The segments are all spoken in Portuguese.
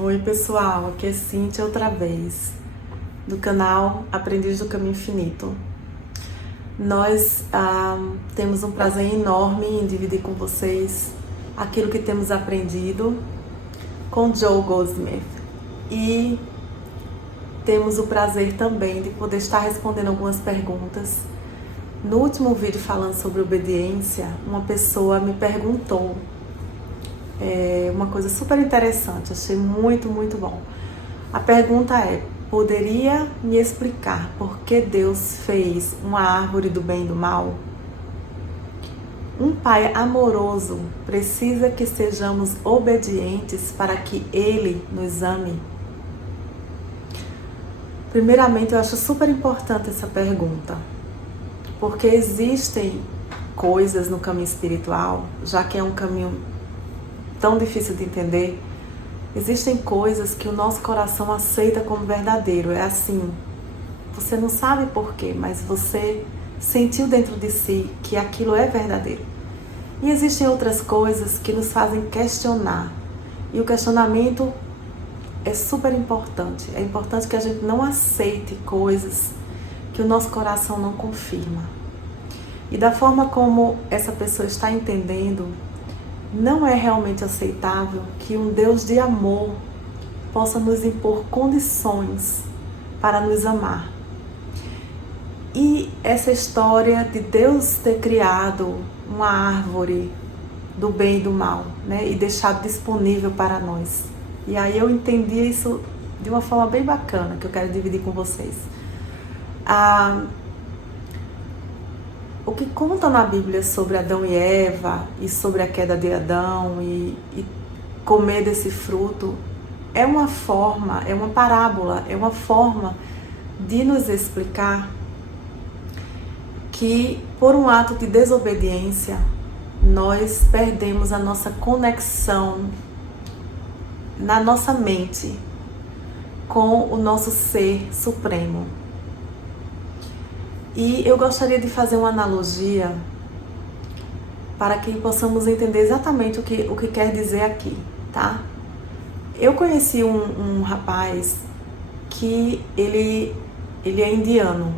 Oi pessoal, aqui é Cíntia outra vez, do canal Aprendiz do Caminho Infinito. Nós temos um prazer enorme em dividir com vocês aquilo que temos aprendido com Joel Goldsmith. E temos o prazer também de poder estar respondendo algumas perguntas. No último vídeo falando sobre obediência, uma pessoa me perguntou uma coisa super interessante, achei muito bom. A pergunta é: poderia me explicar por que Deus fez uma árvore do bem e do mal? Um pai amoroso precisa que sejamos obedientes para que Ele nos ame? Primeiramente, eu acho super importante essa pergunta, porque existem coisas no caminho espiritual, já que é um caminho tão difícil de entender, existem coisas que o nosso coração aceita como verdadeiro. É assim, você não sabe porquê, mas você sentiu dentro de si que aquilo é verdadeiro. E existem outras coisas que nos fazem questionar, e o questionamento é super importante. É importante que a gente não aceite coisas que o nosso coração não confirma. E da forma como essa pessoa está entendendo, não é realmente aceitável que um Deus de amor possa nos impor condições para nos amar. E essa história de Deus ter criado uma árvore do bem e do mal, né, e deixado disponível para nós. E aí eu entendi isso de uma forma bem bacana, que eu quero dividir com vocês. O que conta na Bíblia sobre Adão e Eva e sobre a queda de Adão e comer desse fruto é uma forma, é uma parábola, é uma forma de nos explicar que por um ato de desobediência nós perdemos a nossa conexão na nossa mente com o nosso ser supremo. E eu gostaria de fazer uma analogia para que possamos entender exatamente o que quer dizer aqui, tá? Eu conheci um rapaz que ele é indiano.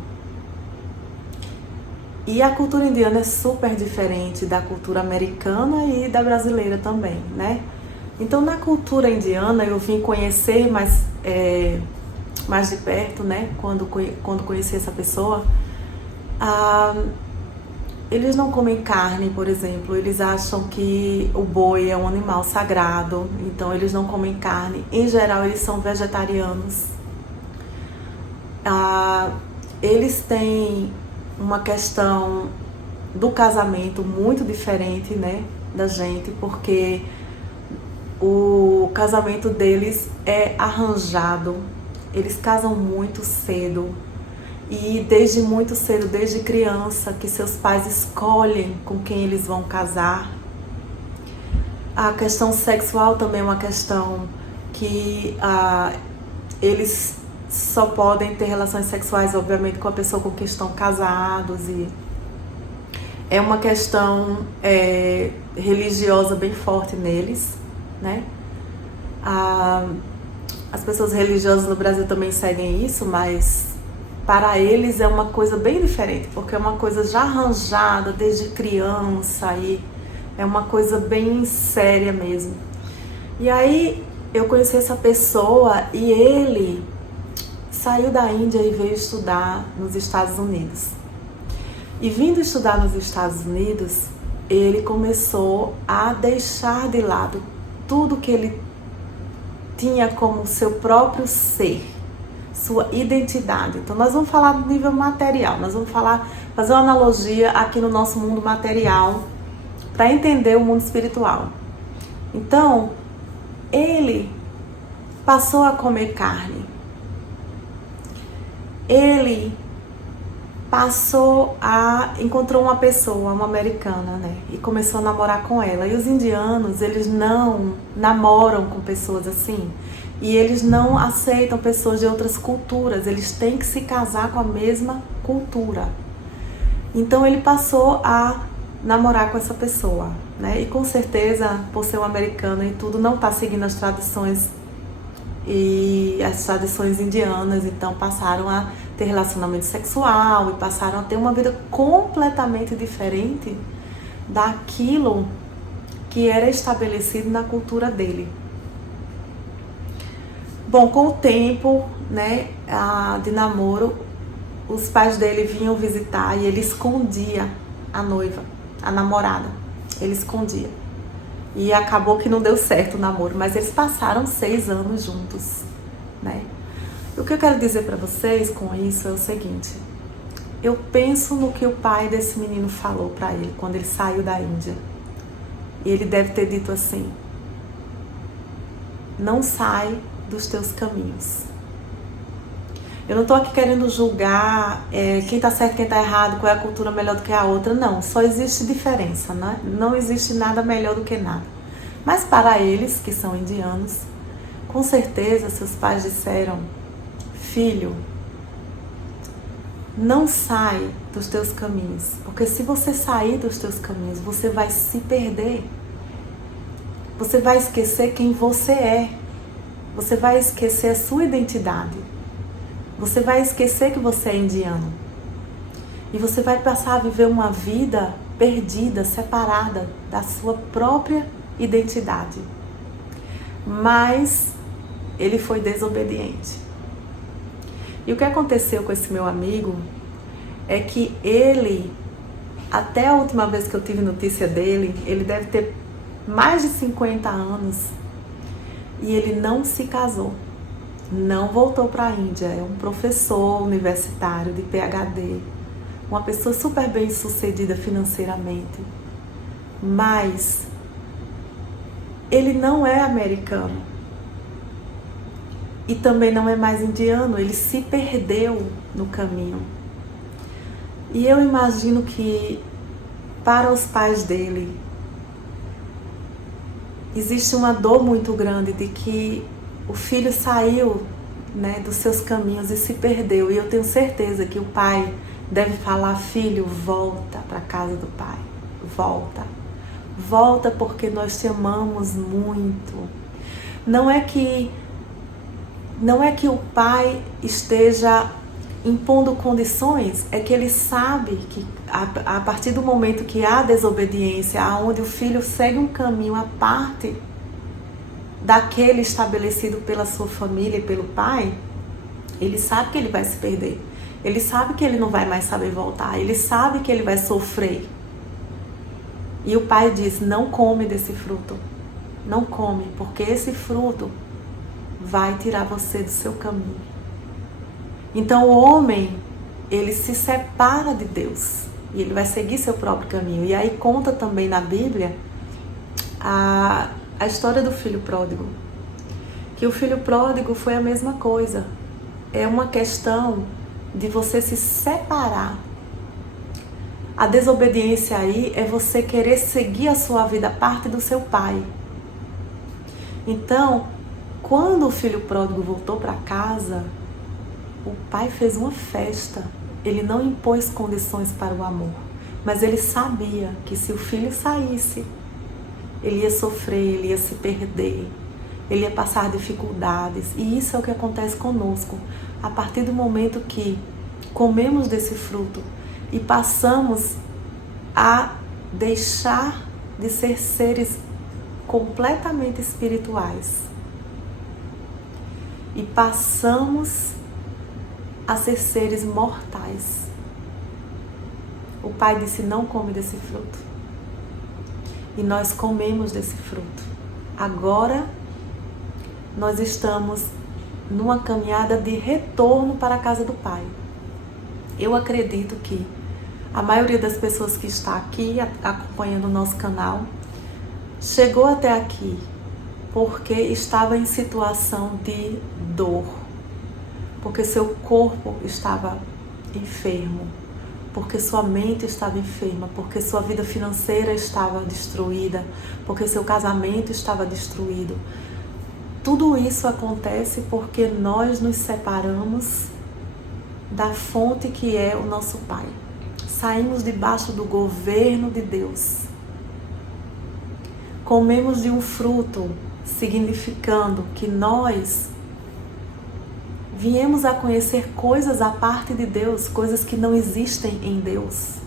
E a cultura indiana é super diferente da cultura americana e da brasileira também, né? Então, na cultura indiana, eu vim conhecer mais de perto, né? Quando conheci essa pessoa. Eles não comem carne, por exemplo. Eles acham que o boi é um animal sagrado, então eles não comem carne. Em geral, eles são vegetarianos. Eles têm uma questão do casamento muito diferente, né, da gente, porque o casamento deles é arranjado. Eles casam muito cedo. E desde muito cedo, desde criança, que seus pais escolhem com quem eles vão casar. A questão sexual também é uma questão que eles só podem ter relações sexuais, obviamente, com a pessoa com quem estão casados. E é uma questão religiosa bem forte neles, né? As pessoas religiosas no Brasil também seguem isso, mas para eles é uma coisa bem diferente, porque é uma coisa já arranjada desde criança e é uma coisa bem séria mesmo. E aí eu conheci essa pessoa e ele saiu da Índia e veio estudar nos Estados Unidos. E vindo estudar nos Estados Unidos, ele começou a deixar de lado tudo que ele tinha como seu próprio ser, sua identidade. Então nós vamos falar do nível material, nós vamos fazer uma analogia aqui no nosso mundo material para entender o mundo espiritual. Então, ele passou a comer carne. Ele encontrou uma pessoa, uma americana, né? E começou a namorar com ela. E os indianos, eles não namoram com pessoas assim. E eles não aceitam pessoas de outras culturas. Eles têm que se casar com a mesma cultura. Então ele passou a namorar com essa pessoa, né? E com certeza, por ser um americano e tudo, não está seguindo as tradições e as tradições indianas, então passaram a ter relacionamento sexual e passaram a ter uma vida completamente diferente daquilo que era estabelecido na cultura dele. Bom, com o tempo, né, de namoro, os pais dele vinham visitar e ele escondia a noiva, a namorada, ele escondia. E acabou que não deu certo o namoro, mas eles passaram 6 anos juntos, né? O que eu quero dizer para vocês com isso é o seguinte: eu penso no que o pai desse menino falou para ele quando ele saiu da Índia. E ele deve ter dito assim: não sai dos teus caminhos. Eu não tô aqui querendo julgar quem tá certo, quem tá errado, qual é a cultura melhor do que a outra. Não, só existe diferença, né? Não existe nada melhor do que nada. Mas para eles, que são indianos, com certeza seus pais disseram: filho, não sai dos teus caminhos, porque se você sair dos teus caminhos, você vai se perder. Você vai esquecer quem você é. Você vai esquecer a sua identidade. Você vai esquecer que você é indiano. E você vai passar a viver uma vida perdida, separada da sua própria identidade. Mas ele foi desobediente. E o que aconteceu com esse meu amigo é que ele, até a última vez que eu tive notícia dele, ele deve ter mais de 50 anos e ele não se casou, não voltou para a Índia. É um professor universitário de PhD, uma pessoa super bem sucedida financeiramente, mas ele não é americano e também não é mais indiano. Ele se perdeu no caminho. E eu imagino que para os pais dele existe uma dor muito grande de que o filho saiu, né, dos seus caminhos e se perdeu. E eu tenho certeza que o pai deve falar: filho, volta para a casa do pai. Volta. Volta porque nós te amamos muito. Não é que o pai esteja impondo condições, é que ele sabe que a partir do momento que há desobediência, onde o filho segue um caminho à parte daquele estabelecido pela sua família e pelo pai, ele sabe que ele vai se perder. Ele sabe que ele não vai mais saber voltar. Ele sabe que ele vai sofrer. E o pai diz: não come desse fruto. Não come, porque esse fruto vai tirar você do seu caminho. Então o homem, ele se separa de Deus e ele vai seguir seu próprio caminho. E aí conta também na Bíblia a história do filho pródigo. Que o filho pródigo foi a mesma coisa. É uma questão de você se separar. A desobediência aí é você querer seguir a sua vida a parte do seu pai. Então, quando o filho pródigo voltou para casa, o pai fez uma festa. Ele não impôs condições para o amor, mas ele sabia que se o filho saísse, ele ia sofrer, ele ia se perder, ele ia passar dificuldades. E isso é o que acontece conosco. A partir do momento que comemos desse fruto e passamos a deixar de ser seres completamente espirituais e passamos a ser seres mortais. O pai disse: não come desse fruto. E nós comemos desse fruto. Agora nós estamos numa caminhada de retorno para a casa do pai. Eu acredito que a maioria das pessoas que está aqui acompanhando o nosso canal chegou até aqui porque estava em situação de dor, porque seu corpo estava enfermo, porque sua mente estava enferma, porque sua vida financeira estava destruída, porque seu casamento estava destruído. Tudo isso acontece porque nós nos separamos da fonte que é o nosso Pai. Saímos debaixo do governo de Deus. Comemos de um fruto, significando que nós viemos a conhecer coisas à parte de Deus, coisas que não existem em Deus.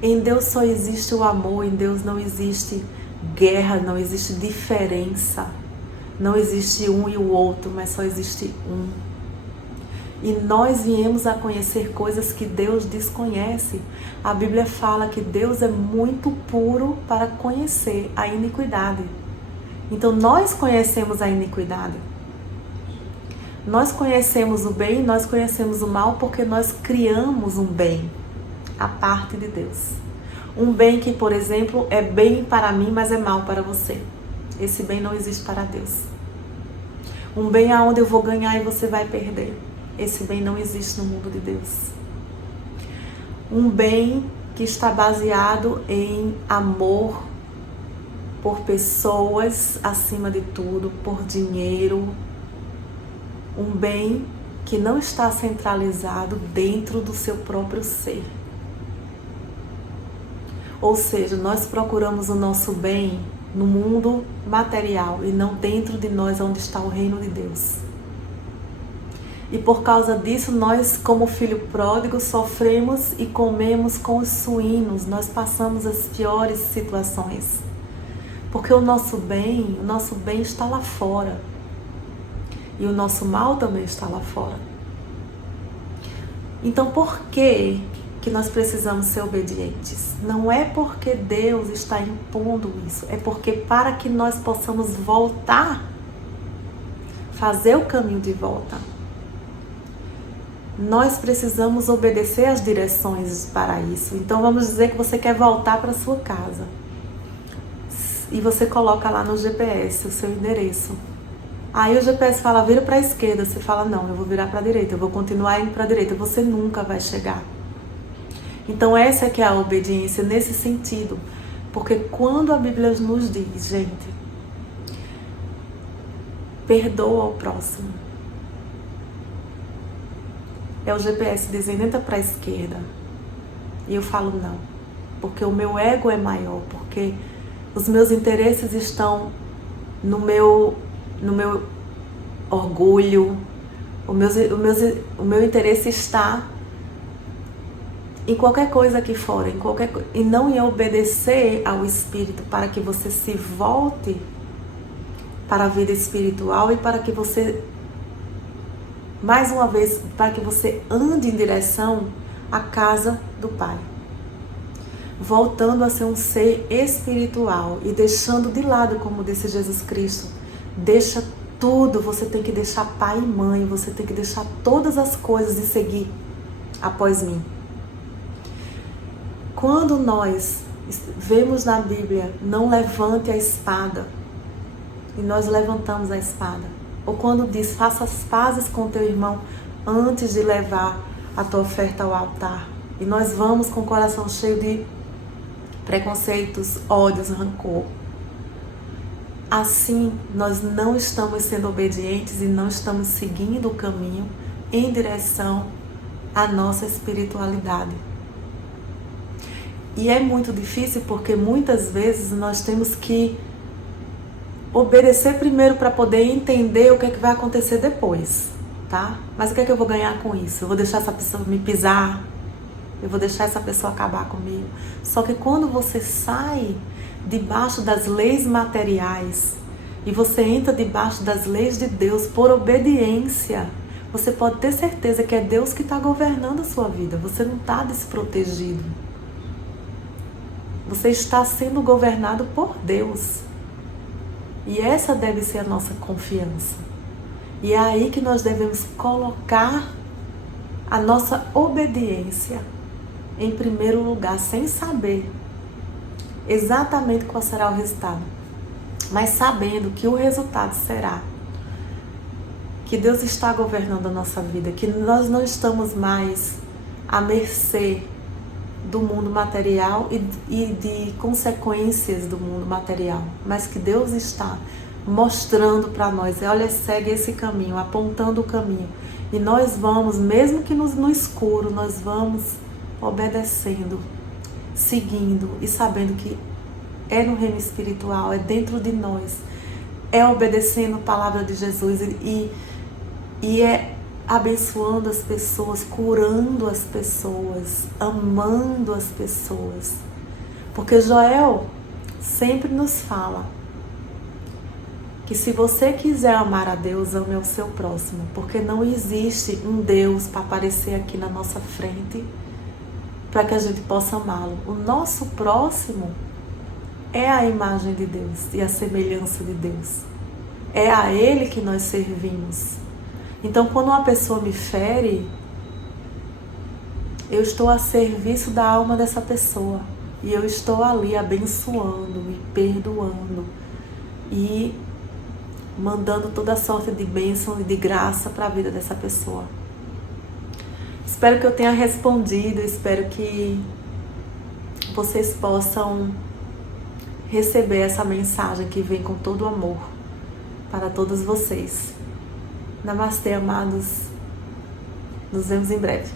Em Deus só existe o amor, em Deus não existe guerra, não existe diferença. Não existe um e o outro, mas só existe um. E nós viemos a conhecer coisas que Deus desconhece. A Bíblia fala que Deus é muito puro para conhecer a iniquidade. Então nós conhecemos a iniquidade. Nós conhecemos o bem, nós conhecemos o mal porque nós criamos um bem à parte de Deus. Um bem que, por exemplo, é bem para mim, mas é mal para você. Esse bem não existe para Deus. Um bem aonde eu vou ganhar e você vai perder. Esse bem não existe no mundo de Deus. Um bem que está baseado em amor por pessoas acima de tudo, por dinheiro. Um bem que não está centralizado dentro do seu próprio ser. Ou seja, nós procuramos o nosso bem no mundo material e não dentro de nós onde está o reino de Deus. E por causa disso, nós, como filho pródigo, sofremos e comemos com os suínos. Nós passamos as piores situações. Porque o nosso bem está lá fora. E o nosso mal também está lá fora. Então, por que nós precisamos ser obedientes? Não é porque Deus está impondo isso. É porque para que nós possamos voltar, fazer o caminho de volta, nós precisamos obedecer às direções para isso. Então vamos dizer que você quer voltar para sua casa. E você coloca lá no GPS o seu endereço. Aí o GPS fala, vira para a esquerda. Você fala, não, eu vou virar para a direita. Eu vou continuar indo para a direita. Você nunca vai chegar. Então essa é que é a obediência nesse sentido. Porque quando a Bíblia nos diz, gente, perdoa o próximo. É o GPS dizendo, entra para a esquerda. E eu falo, não. Porque o meu ego é maior. Porque os meus interesses estão no meu orgulho. O meu interesse está em qualquer coisa que for. E não em obedecer ao Espírito para que você se volte para a vida espiritual e para que você... mais uma vez, para que você ande em direção à casa do Pai. Voltando a ser um ser espiritual e deixando de lado, como disse Jesus Cristo, deixa tudo, você tem que deixar pai e mãe, você tem que deixar todas as coisas e seguir após mim. Quando nós vemos na Bíblia, não levante a espada, e nós levantamos a espada, ou quando diz, faça as pazes com teu irmão antes de levar a tua oferta ao altar. E nós vamos com o coração cheio de preconceitos, ódios, rancor. Assim, nós não estamos sendo obedientes e não estamos seguindo o caminho em direção à nossa espiritualidade. E é muito difícil porque muitas vezes nós temos que obedecer primeiro para poder entender o que é que vai acontecer depois, tá? Mas o que é que eu vou ganhar com isso? Eu vou deixar essa pessoa me pisar? Eu vou deixar essa pessoa acabar comigo? Só que quando você sai debaixo das leis materiais e você entra debaixo das leis de Deus por obediência, você pode ter certeza que é Deus que está governando a sua vida. Você não está desprotegido. Você está sendo governado por Deus. E essa deve ser a nossa confiança. E é aí que nós devemos colocar a nossa obediência em primeiro lugar, sem saber exatamente qual será o resultado, mas sabendo que o resultado será que Deus está governando a nossa vida, que nós não estamos mais à mercê do mundo material e de consequências do mundo material, mas que Deus está mostrando para nós, olha, segue esse caminho, apontando o caminho, e nós vamos, mesmo que no escuro, nós vamos obedecendo, seguindo e sabendo que é no reino espiritual, é dentro de nós, é obedecendo a palavra de Jesus e E é abençoando as pessoas, curando as pessoas, amando as pessoas. Porque Joel sempre nos fala que se você quiser amar a Deus, ame ao seu próximo. Porque não existe um Deus para aparecer aqui na nossa frente para que a gente possa amá-lo. O nosso próximo é a imagem de Deus e a semelhança de Deus. É a Ele que nós servimos. Então, quando uma pessoa me fere, eu estou a serviço da alma dessa pessoa. E eu estou ali abençoando e perdoando e mandando toda sorte de bênção e de graça para a vida dessa pessoa. Espero que eu tenha respondido, espero que vocês possam receber essa mensagem que vem com todo amor para todos vocês. Namastê, amados. Nos vemos em breve.